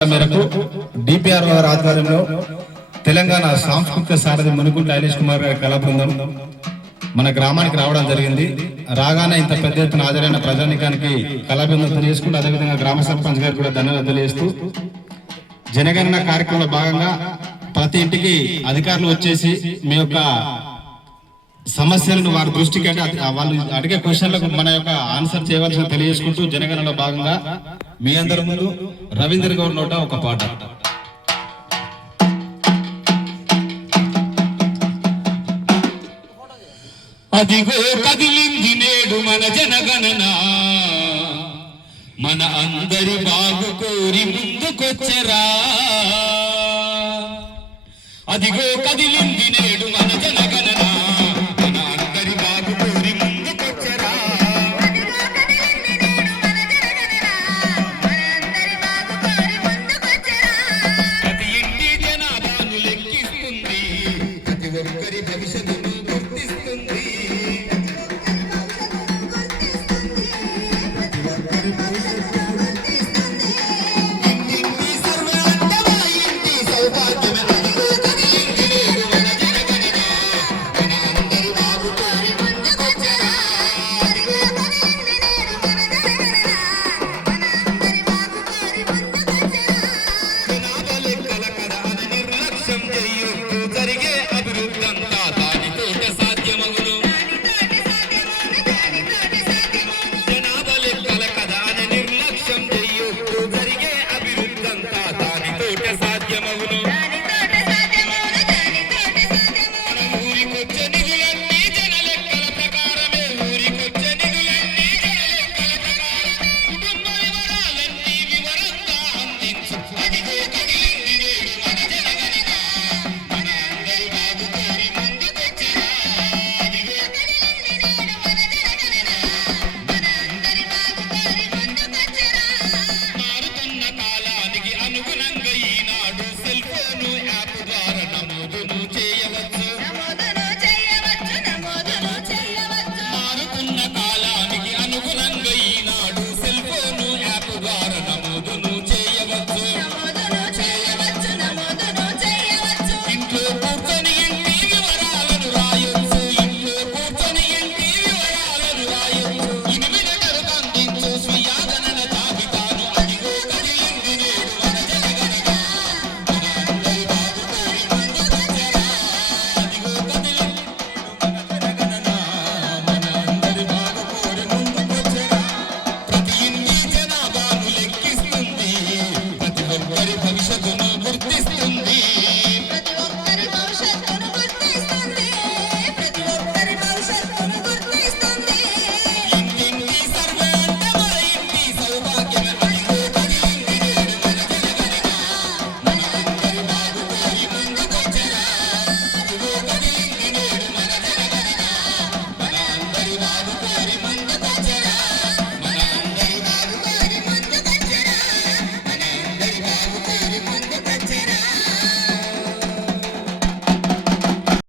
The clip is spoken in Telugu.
మేరకు డిపిఆర్ వారి ఆధ్వర్యంలో తెలంగాణ సాంస్కృతిక సారథి మునుగుంట ఐలేష్ కుమార్ గారి కళా బృందం మన గ్రామానికి రావడం జరిగింది. రాగానే ఇంత పెద్ద ఎత్తున హాజరైన ప్రజానికానికి కళా బృందం తెలియజేసుకుంటూ అదేవిధంగా గ్రామ సర్పంచ్ గారు కూడా ధన్యవాదాలు తెలియజేస్తూ జనగణన కార్యక్రమంలో భాగంగా ప్రతి ఇంటికి అధికారులు వచ్చేసి మీ యొక్క సమస్యలను వారి దృష్టికి అంటే వాళ్ళు అడిగే క్వశ్చన్లకు మన యొక్క ఆన్సర్ చేయవలసిన తెలియజేసుకుంటూ జనగణనలో భాగంగా మీ అందరి ముందు రవీంద్ర గౌడ్ నోట ఒక పాట. అదిగో కదిలింది నేడు మన జనగణన, మన అందరి బాగు కోరి ముందుకొచ్చరా. అదిగో కదిలింది నేడు మన జనగణన, మన అందరి బాగు కోరి ముందుకొచ్చరా. ప్రతి ఇంటి జనాభాను లెక్కిస్తుంది, ప్రతి ఒక్కరి భవిష్యత్తును గుర్తిస్తుంది. సాధ్యమవును.